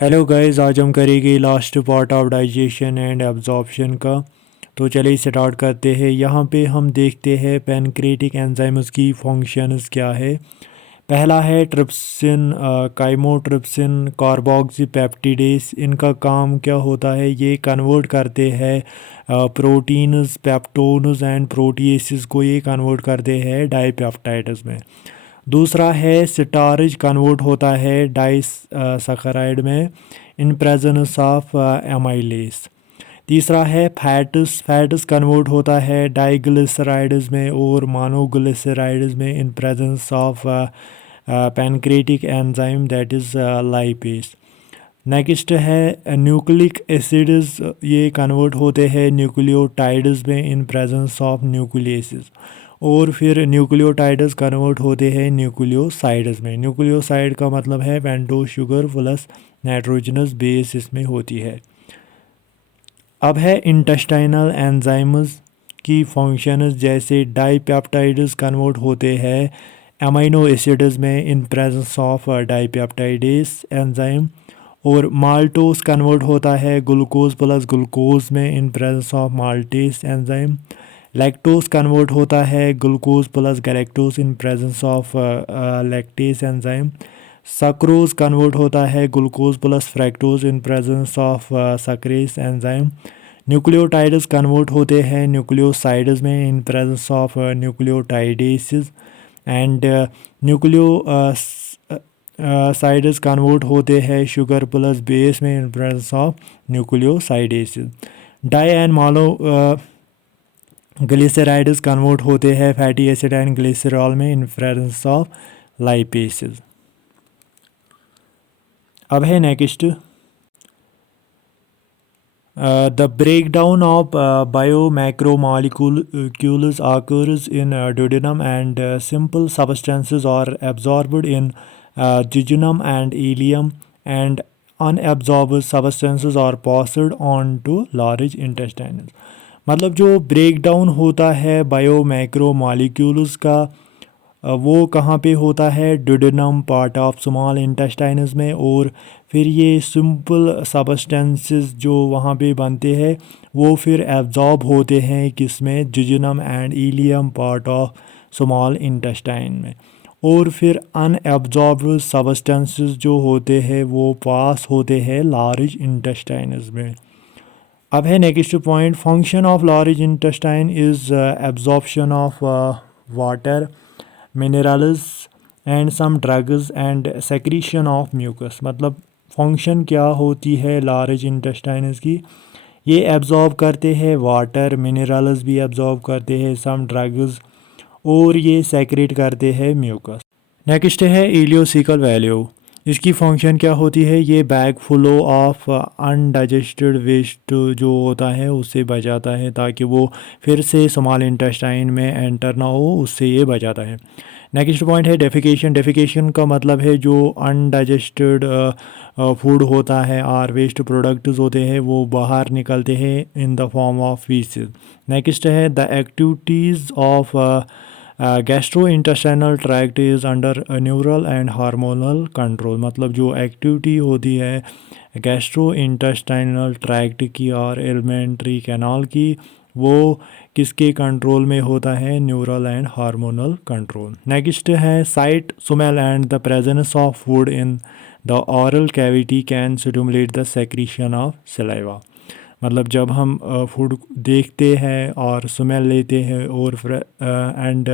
Hello guys, आज हम करेंगे last part of digestion and absorption का। तो चलिए स्टार्ट करते हैं। यहाँ पे हम देखते हैं पैनक्रियाटिक एंजाइम्स की फंक्शंस क्या है। पहला है ट्रिप्सिन, काइमोट्रिप्सिन, कार्बोक्सीपेप्टिडेस। इनका काम क्या होता है, ये कन्वर्ट करते हैं प्रोटीन्स, पेप्टोन्स एंड प्रोटीएसेस को ये कन्वर्ट करते हैं डाईपेप्टाइड्स में। दूसरा है स्टार्च कन्वर्ट होता है डाइसैकेराइड में इन प्रेजेंस ऑफ एमाइलेस। तीसरा है फैट्स, फैट्स कन्वर्ट होता है डाइग्लिसराइड्स में और मोनोग्लिसराइड्स में in presence of pancreatic enzyme that is lipase. Next है न्यूक्लिक एसिड्स, ये कन्वर्ट होते हैं न्यूक्लियोटाइड्स में इन प्रेजेंस ऑफ न्यूक्लियसेस। और फिर न्यूक्लियोटाइड्स कन्वर्ट होते हैं न्यूक्लियोसाइड्स में। न्यूक्लियोसाइड का मतलब है pentose sugar plus nitrogenous base इसमें होती है। अब है इंटेस्टाइनल एंजाइम्स की फंक्शंस, जैसे डाईपेप्टाइड्स कन्वर्ट होते हैं अमीनो एसिड्स में in presence of dipeptidase enzyme. और माल्टोस कन्वर्ट होता है ग्लूकोज प्लस ग्लूकोज में in presence of maltase enzyme. Lactose convert होता है glucose plus galactose in presence of lactase enzyme. Sucrose convert होता है glucose plus fructose in presence of sucrase enzyme. Nucleotides convert होते हैं nucleosides में in presence of nucleotidases. And sides convert होते हैं sugar plus base में in presence of न्यूक्लियोसाइडेसिस। Die and monoglycerides convert होते हैं फैटी एसिड एंड ग्लिसरॉल में in presence of लाइपेसेस। अब है next the breakdown of biomacromolecules occurs in duodenum and simple substances are absorbed in jejunum and ileum and unabsorbed substances are passed on to large intestine। मतलब जो break down होता है बायोमैक्रोमोलिक्यूल्स का, वो कहाँ पे होता है, duodenum part of small intestines में। और फिर ये सिंपल सबस्टेंसेस जो वहाँ पे बनते हैं वो फिर एब्जॉर्ब होते हैं किसमें, jejunum and ileum part of small intestine में। और फिर अनएब्जॉर्ब्ड सबस्टेंसेस जो होते हैं वो पास होते हैं लार्ज इंटेस्टाइन्स में। अब है next point, function of large intestine is absorption of water, minerals and some drugs and secretion of mucus. मतलब फंक्शन क्या होती है लार्ज इंटेस्टाइन्स की, ये एब्जॉर्ब करते हैं वाटर, मिनरल्स भी एब्जॉर्ब करते हैं, सम ड्रग्स, और ये सेक्रेट करते हैं म्यूकस। नेक्स्ट है इलियोसिकल वैल्यू, इसकी फंक्शन क्या होती है, ये back flow of undigested waste जो होता है उससे बचाता है ताकि वो फिर से स्मॉल इंटेस्टाइन में एंटर ना हो, उससे ये बचाता है। नेक्स्ट पॉइंट है डेफिकेशन, डेफिकेशन का मतलब है जो अनडाइजेस्टेड फूड होता है और वेस्ट प्रोडक्ट्स होते हैं वो बाहर निकलते हैं in the form of faeces. Next है the activities of gastrointestinal tract is under neural and hormonal control. मतलब जो एक्टिविटी होती है गैस्ट्रो इंटेस्टाइनल ट्रैक्ट की और एलिमेंट्री कैनाल की, वो किसके कंट्रोल में होता है, neural and hormonal control. Next है sight, smell and the presence of food in the oral cavity can stimulate the secretion of saliva. मतलब जब हम फूड देखते हैं और स्मेल लेते हैं और and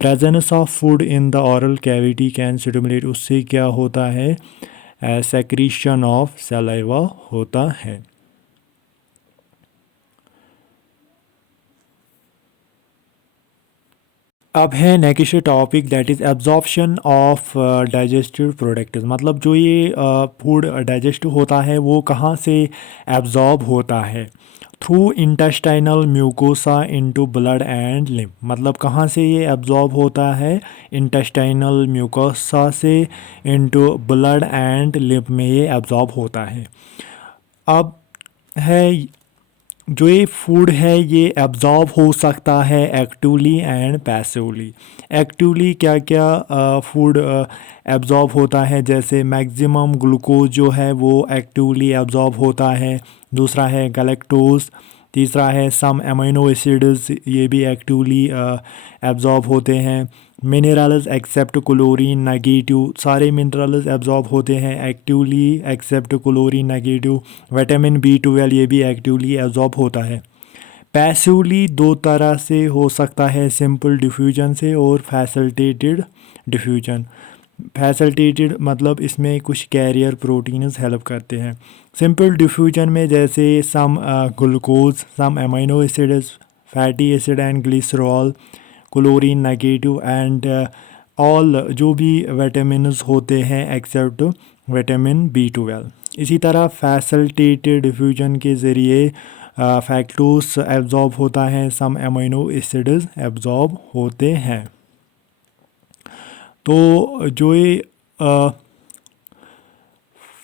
presence of food in the oral cavity can stimulate, उससे क्या होता है, सेक्रीशन ऑफ सलाइवा होता है। अब है next topic that is absorption of digestive products. मतलब जो ये फूड डाइजेस्ट होता है वो कहाँ से एब्जॉर्ब होता है, through intestinal mucosa into blood and lymph. मतलब कहाँ से ये एब्जॉर्ब होता है, इंटेस्टाइनल म्यूकोसा से इनटू ब्लड एंड लिम्फ में ये एब्जॉर्ब होता है। अब है जो ये फूड है ये एब्जॉर्ब हो सकता है एक्टिवली एंड पैसिवली। एक्टिवली क्या क्या फूड एब्जॉर्ब होता है, जैसे मैक्सिमम ग्लूकोज जो है वो एक्टिवली एब्जॉर्ब होता है। दूसरा है गैलेक्टोज। तीसरा है सम अमीनो एसिड्स, ये भी एक्टिवली एब्जॉर्ब होते हैं। मिनरल्स एक्सेप्ट क्लोरीन नेगेटिव, सारे मिनरल्स एब्जॉर्ब होते हैं actively except chlorine negative. Vitamin B12 ये भी एक्टिवली एब्जॉर्ब होता है। पैसिवली दो तरह से हो सकता है, सिंपल डिफ्यूजन से और फैसिलिटेटेड डिफ्यूजन। फैसिलिटेटेड मतलब इसमें कुछ कैरियर प्रोटीन्स हेल्प करते हैं। सिंपल डिफ्यूजन में जैसे some glucose, some amino acids, fatty acid and glycerol, chlorine negative and all जो भी विटामिन्स होते हैं एक्सेप्ट विटामिन B12। इसी तरह फैसिलिटेटेड डिफ्यूजन के ज़रिए फैक्टोस एब्जॉर्ब होता है, सम अमीनो एसिड्स एब्जॉर्ब होते हैं। तो जो ये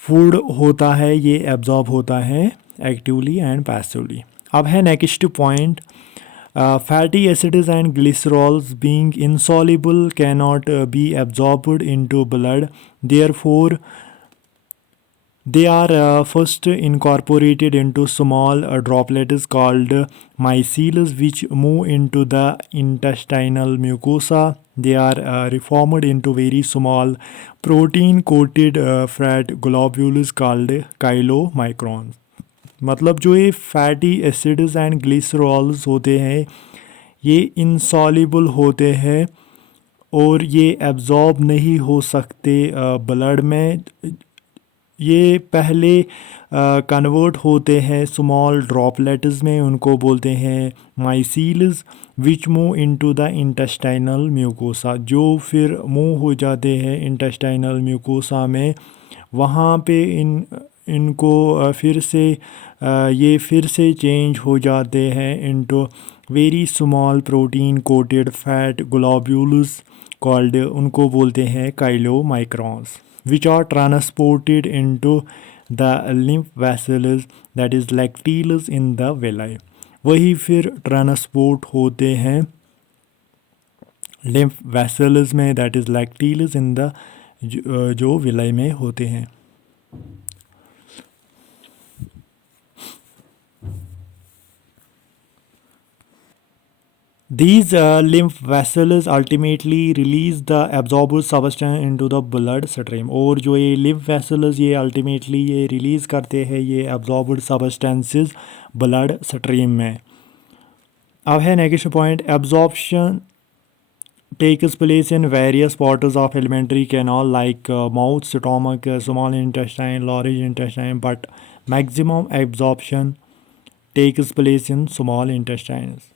फूड होता है ये एब्जॉर्ब होता है एक्टिवली एंड पैसिवली। अब है next point, fatty acids and glycerols being insoluble cannot be absorbed into blood, therefore they are first incorporated into small droplets called micelles, which move into the intestinal mucosa. They are reformed into very small protein-coated fat globules called chylomicrons. मतलब जो ये fatty acids and glycerols होते हैं ये insoluble होते हैं और ये एब्जॉर्ब नहीं हो सकते ब्लड में। ये पहले कन्वर्ट होते हैं स्मॉल ड्रॉपलेट्स में, उनको बोलते हैं micelles, which move into the intestinal mucosa, जो फिर मूव हो जाते हैं इंटेस्टाइनल म्यूकोसा में। वहाँ पे इनको फिर से ये फिर से चेंज हो जाते हैं into very small protein coated fat globules called, उनको बोलते हैं काइलोमाइक्रॉन्स, which are transported into the lymph vessels, that is lacteals in the villi। वही फिर ट्रांसपोर्ट होते हैं lymph vessels में, that is lacteals in the जो विलय में होते हैं। These lymph vessels ultimately release the absorbed substance into the blood stream। और जो ये lymph vessels ये ultimately ये release करते हैं ये absorbed substances blood stream में। अब है next point, absorption takes place in various parts of alimentary canal like mouth, stomach, small intestine, large intestine, but maximum absorption takes place in small intestines।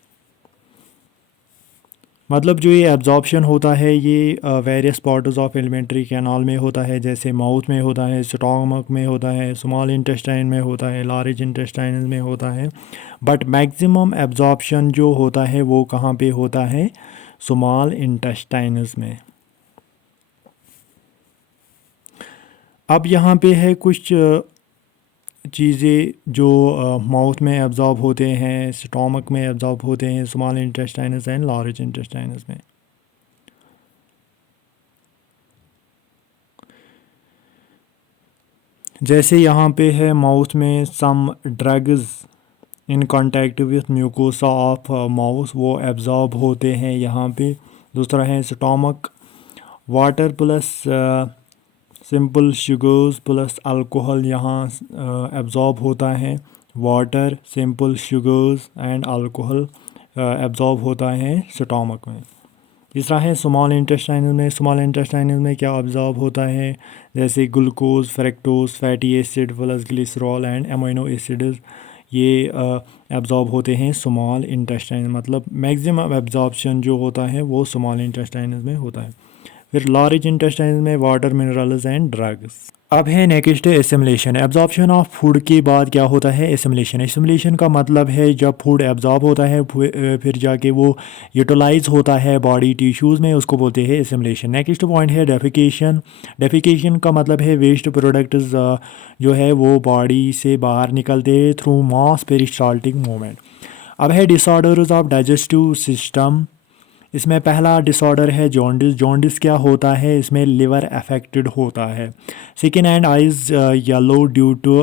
मतलब जो ये absorption होता है ये various parts of alimentary canal में होता है, जैसे माउथ में होता है, स्टोमक में होता है, स्मॉल इंटेस्टाइन में होता है, लार्ज इंटेस्टाइन में होता है, बट मैक्सिमम एब्जॉर्प्शन जो होता है वो कहाँ पे होता है, स्मॉल इंटेस्टाइन्स में। अब यहाँ पे है कुछ चीज़ें जो माउथ में एब्जॉर्ब होते हैं, स्टोमक में एब्जॉर्ब होते हैं, small intestines and large intestines में। जैसे यहाँ पे है माउथ में some drugs in contact with mucosa of mouth वो एब्जॉर्ब होते हैं यहाँ पे। दूसरा है stomach, water plus simple sugars plus alcohol यहाँ एब्जॉर्ब होता है। Water, simple sugars and alcohol absorb होता है स्टोमक में। तीसरा है स्मॉल इंटेस्टाइन में। स्मॉल इंटेस्टाइन में क्या एब्जॉर्ब होता है, जैसे glucose, fructose, fatty acid plus glycerol and amino acids, ये एब्जॉर्ब होते हैं स्मॉल इंटेस्टाइन। मतलब मैक्सिमम एब्जॉर्प्शन जो होता है वो स्मॉल इंटेस्टाइन में होता है। फिर लार्ज इंटेस्टाइन में वाटर, मिनरल्स एंड ड्रग्स। अब है next assimilation. Absorption of food के बाद क्या होता है? एसिमिलेशन। एसिमिलेशन का मतलब है जब फूड एब्जॉर्ब होता है फिर जाके वो यूटिलाइज होता है बॉडी टिश्यूज़ में, उसको बोलते हैं एसिमिलेशन। नेक्स्ट पॉइंट है डेफिकेशन। डेफिकेशन का मतलब है वेस्ट प्रोडक्ट्स जो है वो बॉडी से बाहर निकलते हैं थ्रू मास पेरिस्टाल्टिक मूवमेंट। अब है डिसऑर्डर्स ऑफ डाइजेस्टिव सिस्टम। इसमें पहला डिसऑर्डर है जॉन्डिस। जॉन्डिस क्या होता है? इसमें लिवर अफेक्टेड होता है। Skin and eyes yellow due to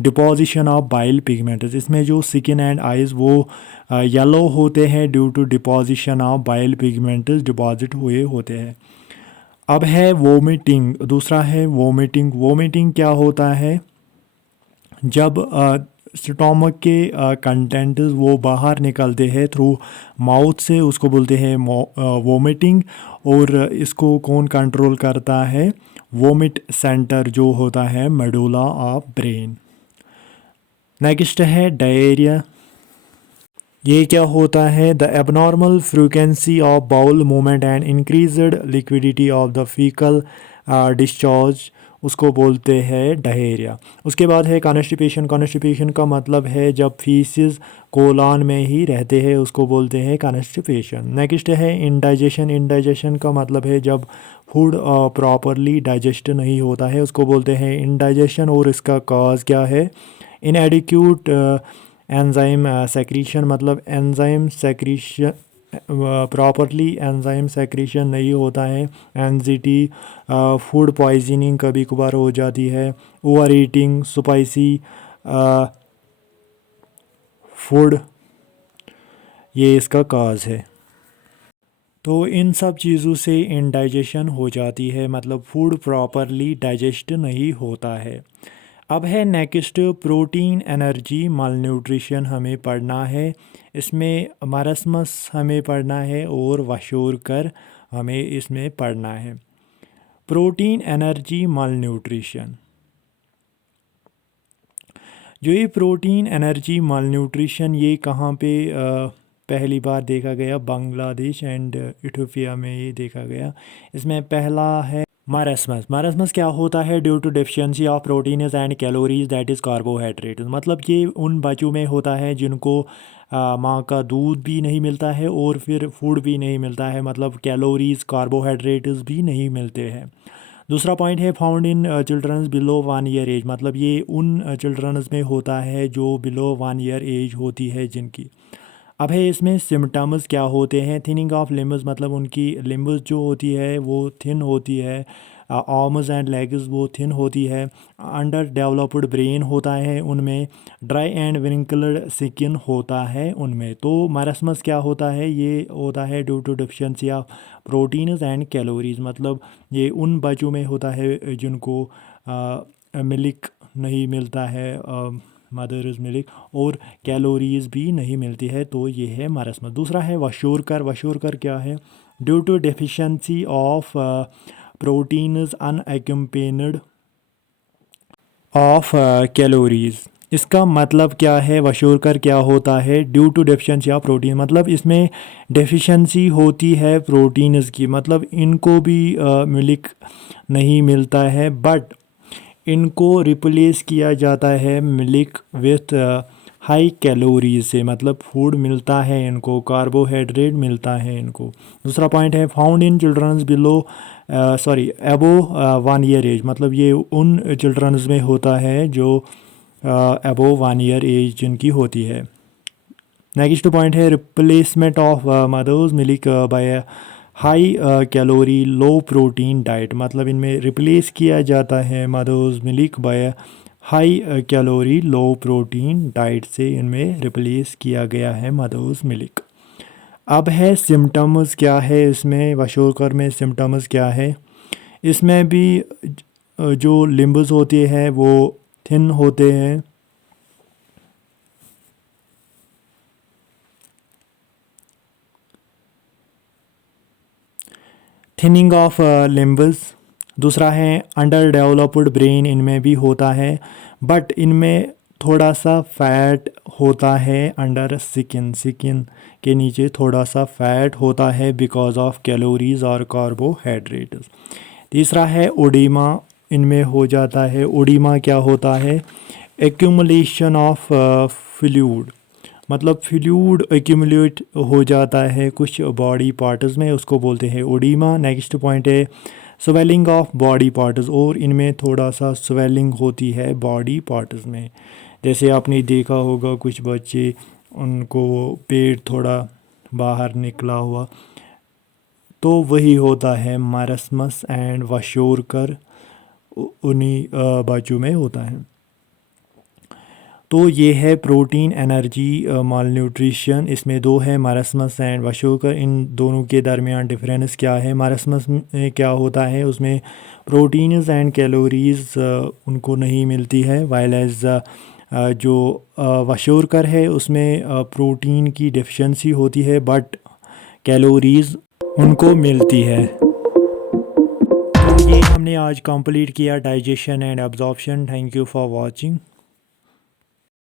deposition of bile pigments. इसमें जो स्किन एंड आइज वो येलो होते हैं due to deposition of bile pigments deposit हुए होते हैं। अब है वोमिटिंग। दूसरा है वोमिटिंग। वोमिटिंग क्या होता है? जब स्टोमक के कंटेंट वो बाहर निकलते हैं थ्रू माउथ से, उसको बोलते हैं वोमिटिंग। और इसको कौन कंट्रोल करता है? वोमिट सेंटर जो होता है मेडुला ऑफ ब्रेन। नेक्स्ट है डायरिया। ये क्या होता है? The abnormal frequency of bowel movement and increased liquidity of the faecal discharge, उसको बोलते हैं डायरिया। उसके बाद है कॉन्स्टिपेशन। कॉन्स्टिपेशन का मतलब है जब फीसिस कोलान में ही रहते हैं, उसको बोलते हैं कॉन्स्टिपेशन। नेक्स्ट है इंडाइजेशन। इंडाइजेशन का मतलब है जब फूड प्रॉपरली डाइजेस्ट नहीं होता है, उसको बोलते हैं इंडाइजेशन। और इसका कॉज क्या है? इनएडिक्यूट एंजाइम सेक्रीशन, मतलब enzyme secretion properly enzyme secretion नहीं होता है। एंजाइटी, फूड पॉइजनिंग कभी कभार हो जाती है। ओवर ईटिंग, स्पाइसी फूड, ये इसका काज है। तो इन सब चीज़ों से इंडाइजेशन हो जाती है, मतलब फूड प्रॉपरली डाइजेस्ट नहीं होता है। अब है नेक्स्ट प्रोटीन एनर्जी मालन्यूट्रिशन हमें पढ़ना है। इसमें मरसमस हमें पढ़ना है और वाशोरकर हमें इसमें पढ़ना है। Protein energy malnutrition. जो ये प्रोटीन एनर्जी मालन्यूट्रिशन ये कहाँ पे पहली बार देखा गया? बांग्लादेश एंड इथियोपिया में ये देखा गया। इसमें पहला है मारसमस। मारसमस क्या होता है? Due to deficiency of proteins and calories that is carbohydrate. मतलब ये उन बच्चों में होता है जिनको माँ का दूध भी नहीं मिलता है और फिर फूड भी नहीं मिलता है, मतलब कैलोरीज कार्बोहाइड्रेट्स भी नहीं मिलते हैं। दूसरा पॉइंट है found in childrens below 1 year age. मतलब ये उन चिल्ड्रंस में होता है जो बिलो 1 ईयर एज होती है जिनकी। अब है इसमें सिम्टम्स क्या होते हैं? थिनिंग ऑफ लिम्ब्स, मतलब उनकी लिम्ब्स जो होती है वो थिन होती है। आर्म्स एंड लेग्स वो थिन होती है। अंडर डेवलप्ड ब्रेन होता है उनमें। ड्राई एंड विंकल्ड स्किन होता है उनमें। तो मारसमस क्या होता है? ये होता है due to deficiency of proteins and calories. मतलब ये उन बच्चों में होता है जिनको मिल्क नहीं मिलता है, मदर्स मिल्क, और कैलोरीज भी नहीं मिलती है, तो ये है मारसमस। दूसरा है वाशोरकर। वाशोरकर क्या है? Due to deficiency of proteins unaccompanied of calories. इसका मतलब क्या है? वाशोरकर क्या होता है? Due to deficiency of protein, मतलब इसमें डेफिशिएंसी होती है प्रोटीन्स की, मतलब इनको भी मिल्क नहीं मिलता है, बट इनको रिप्लेस किया जाता है मिल्क विथ हाई कैलोरीज से, मतलब फूड मिलता है इनको, कार्बोहाइड्रेट मिलता है इनको। दूसरा पॉइंट है फाउंड इन चिल्ड्रंस बिलो एबो 1 ईयर एज। मतलब ये उन चिल्ड्रंस में होता है जो एबो 1 ईयर एज जिनकी होती है। नेक्स्ट पॉइंट है replacement of mother's milk by high calorie low protein diet. मतलब इनमें रिप्लेस किया जाता है mother's milk by high calorie low protein diet से, इनमें रिप्लेस किया गया है मदर्स मिल्क। अब है सिम्टम्स क्या है इसमें? वाशोरकर में सिम्टम्स क्या है? इसमें भी जो लिम्ब्स होते हैं वो थिन होते हैं। Thinning of limbs. दूसरा है अंडर डेवलप्ड ब्रेन, इनमें भी होता है, बट इनमें थोड़ा सा फैट होता है अंडर स्किन, स्किन के नीचे थोड़ा सा फैट होता है बिकॉज ऑफ कैलोरीज और कार्बोहाइड्रेट्स। तीसरा है ओडीमा, इनमें हो जाता है। ओडिमा क्या होता है? एक्यूमुलेशन ऑफ फ्लूइड, मतलब फ्लूइड एक्यूमुलेट हो जाता है कुछ बॉडी पार्ट्स में, उसको बोलते हैं ओडिमा। नेक्स्ट पॉइंट है स्वेलिंग ऑफ बॉडी पार्ट्स, और इनमें थोड़ा सा स्वेलिंग होती है बॉडी पार्ट्स में। जैसे आपने देखा होगा कुछ बच्चे, उनको पेट थोड़ा बाहर निकला हुआ, तो वही होता है मरस्मस एंड वशोरकर, उन्हीं बच्चों में होता है। तो ये है प्रोटीन एनर्जी माल न्यूट्रिशन, इसमें दो है मरस्मस एंड वशोकर। इन दोनों के दरमियान डिफरेंस क्या है? मरस्मस में क्या होता है, उसमें प्रोटीन्स एंड कैलोरीज उनको नहीं मिलती है, वाइल एज जो वशोरकर है उसमें प्रोटीन की डिफिशेंसी होती है बट कैलोरीज उनको मिलती है। तो ये हमने आज कंप्लीट किया digestion and absorption. Thank you for watching.